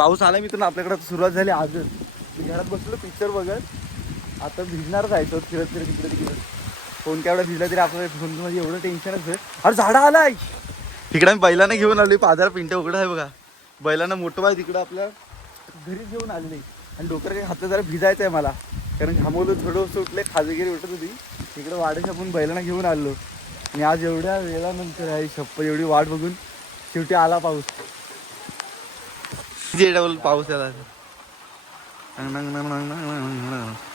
पाऊस आला मित्रांनो आपल्याकडे सुरुवात झाली आजच. मी घरात बसलो पिक्चर बघत. आता भिजणार जायचं फिरत फिरत इकडे तिकडे. फोन केवढा भिजला तरी आपल्याला फोनमध्ये एवढं टेन्शनच आहे. अरे झाडं आलाय इकडे. आम्ही बैलांना घेऊन आलोय. पाजारा पिंट्या उघडं आहे बघा. बैलांना मोठं बाय तिकडं आपल्या घरीच घेऊन आलेले. आणि डोक्यात काही हात जरा भिजायचं आहे मला, कारण घामवलं थोडं सुटले, खाजगिरी उठत होती. इकडं वाड्याच्या आपण बैलांना घेऊन आलो. आणि आज एवढ्या वेळानंतर आहे शप्पथ, एवढी वाट बघून शेवटी आला पाऊस. पाऊस आला.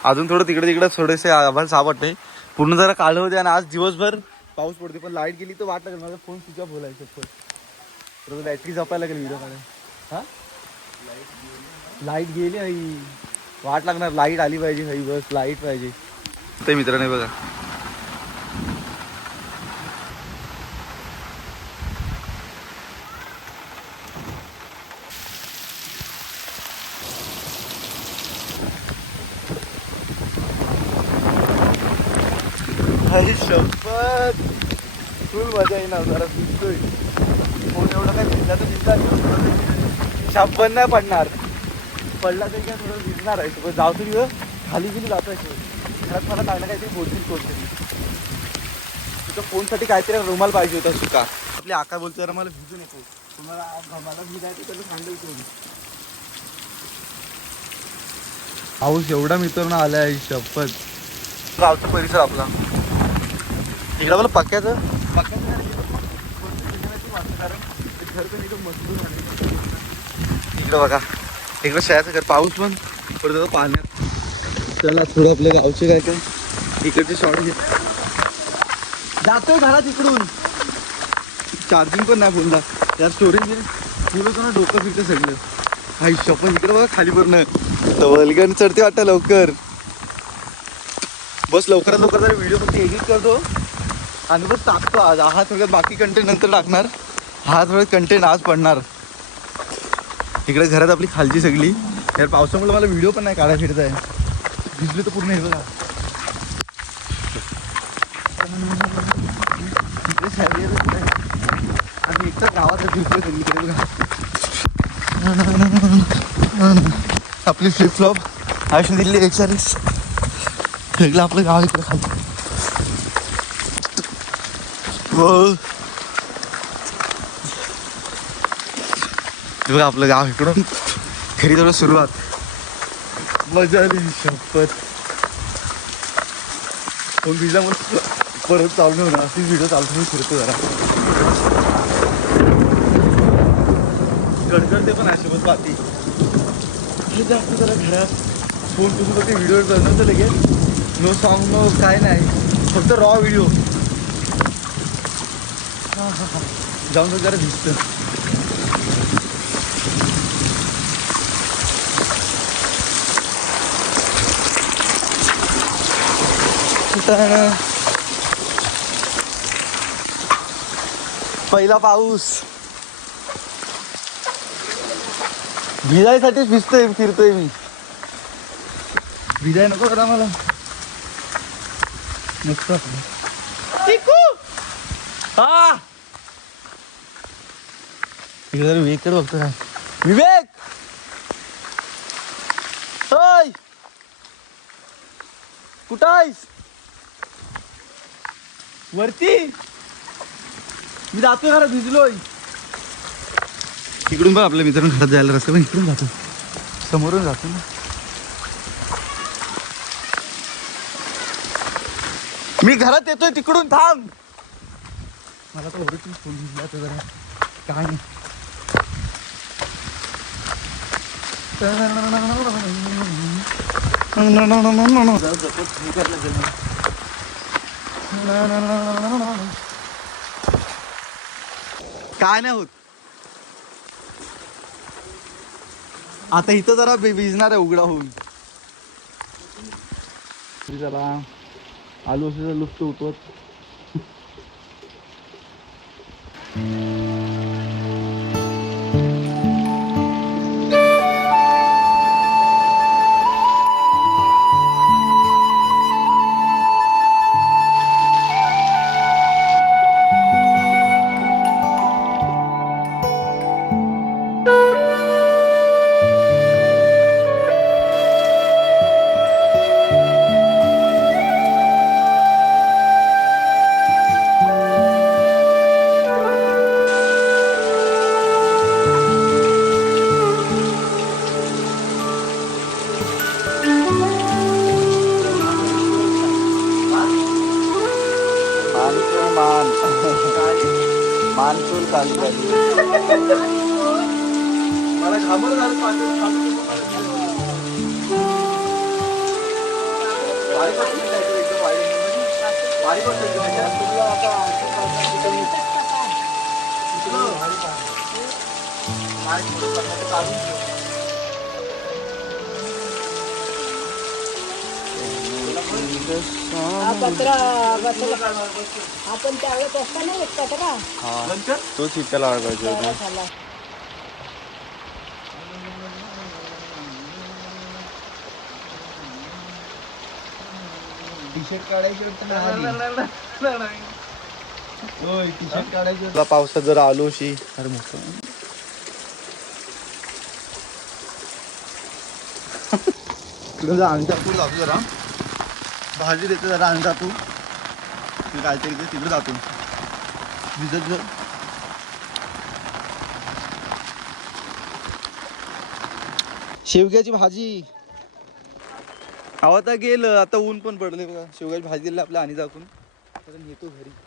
अजून थोडं तिकडे तिकडे थोडेसे आभाळ सापडते. पूर्ण जरा काळं होते आणि आज दिवसभर पाऊस पडते. पण लाईट गेली तर वाट लागेल. माझा फोन स्विच ऑफ होला शप्पथ. तर बॅटरी जपायला लागेल व्हिडिओ काढायला. हा लाईट गेली आई, वाट लागणार. लाईट आली पाहिजे भाई, बस लाईट पाहिजे. ते मित्रांनो बघा शपथ, फुल मजा येणार. जरा भिजतोय फोन, एवढं काय भिजला तर भिजला, शाप बंद नाही पडणार. पडला तरी काय थोडं भिजणार आहे. पण जाऊ तरी खाली गेली जातोय. घरात मला चांगलं काहीतरी बोलतील कोणतरी. तुझ्या फोनसाठी काहीतरी रुमाल पाहिजे होता सुका. आपली आका बोलतो जरा मला भिजू नको, तुम्हाला मला भिजायचं त्याला सांगेल कोण. पाऊस एवढा मित्रांनो आलाय शपथ. गावचा परिसर आपला इकडं मला पक्क्याचं घर पण एकदम मजबूत झाले. इकडं बघा, इकडं शहराचं घर. पाऊस पण पडतो पाण्यात. त्याला थोडं आपल्या गावचे काय काय इकडचे शॉर्ट घेत जातोय घरात. इकडून चार्जिंग पण नाही फोनला यार. स्टोरेज ना डोकं फिरतं सगळं. आयुष्य पण इकडं बघा खाली पूर्ण वल्गन चढते वाटतं. लवकर बस, लवकरात लवकर जरा व्हिडिओ फक्त एडिट करतो आणि बस टाकतो आज. हा थोडं बाकी कंटेंट नंतर टाकणार. हा थोडं कंटेंट आज पडणार. इकडे घरात आपली खालची सगळी यार. पावसामुळे मला व्हिडिओ पण नाही काढायला फिरत आहे. भिजली तर पूर्ण हे बघा. आणि एकतर गावात भिजलो सगळीकडे बघा. आपली फ्लिपफ्लॉप 800 दिल्ली 140 सगळं आपलं गाव इकडे खाली. बघा आपलं गाव इकडून घरी थोडं सुरुवात. मजा आली शपथ. फोन भिजला मग परत चालू होणार. अशीच व्हिडिओ चालतो मी फिरतो जरा. गडगडते पण असे बस बाकी हे जास्त जरा घरात फोन तुझं फक्त व्हिडिओ बनवतो लगेच. नो सॉन्ग नो काय नाही, फक्त रॉ व्हिडिओ. जाऊन तर जरा दिसतं. पहिला पाऊस भिजायसाठीच भिजतोय फिरतोय मी. भिजाय नको करा मला. मस्त हा इकडे विवेक बघतो काय. विवेक होय कुठं आहेस? वरती मी जातोय घरात, भिजलोय. इकडून पण आपल्या मित्रांनो घरात जायला रस्ता पण इकडून जातो, समोरून जातो ना. मी घरात येतोय तिकडून, थांब. मला तर ओरडून फोन भिजला तर जरा काय नाही. काय नाही होत. आता इथं जरा भिजणार आहे उघडा होऊन. जरा आलू असं लुप्त होतो. आपण त्यावेळेस असताना एकटा का तोच इतका लावायचा टी शर्ट काढायची टी शर्ट काढायची पावसात जर आलोशी अरे मोठं तिकडे अंधापूर जातो जरा भाजी देतो जरा अंधापूर काहीतरी तिकडे जातो भिजत जर शेवग्याची भाजी आता गेलं आता ऊन पण पडले बघा शेवग्याची भाजी दिली आपल्या आणि दाखवून नेतो घरी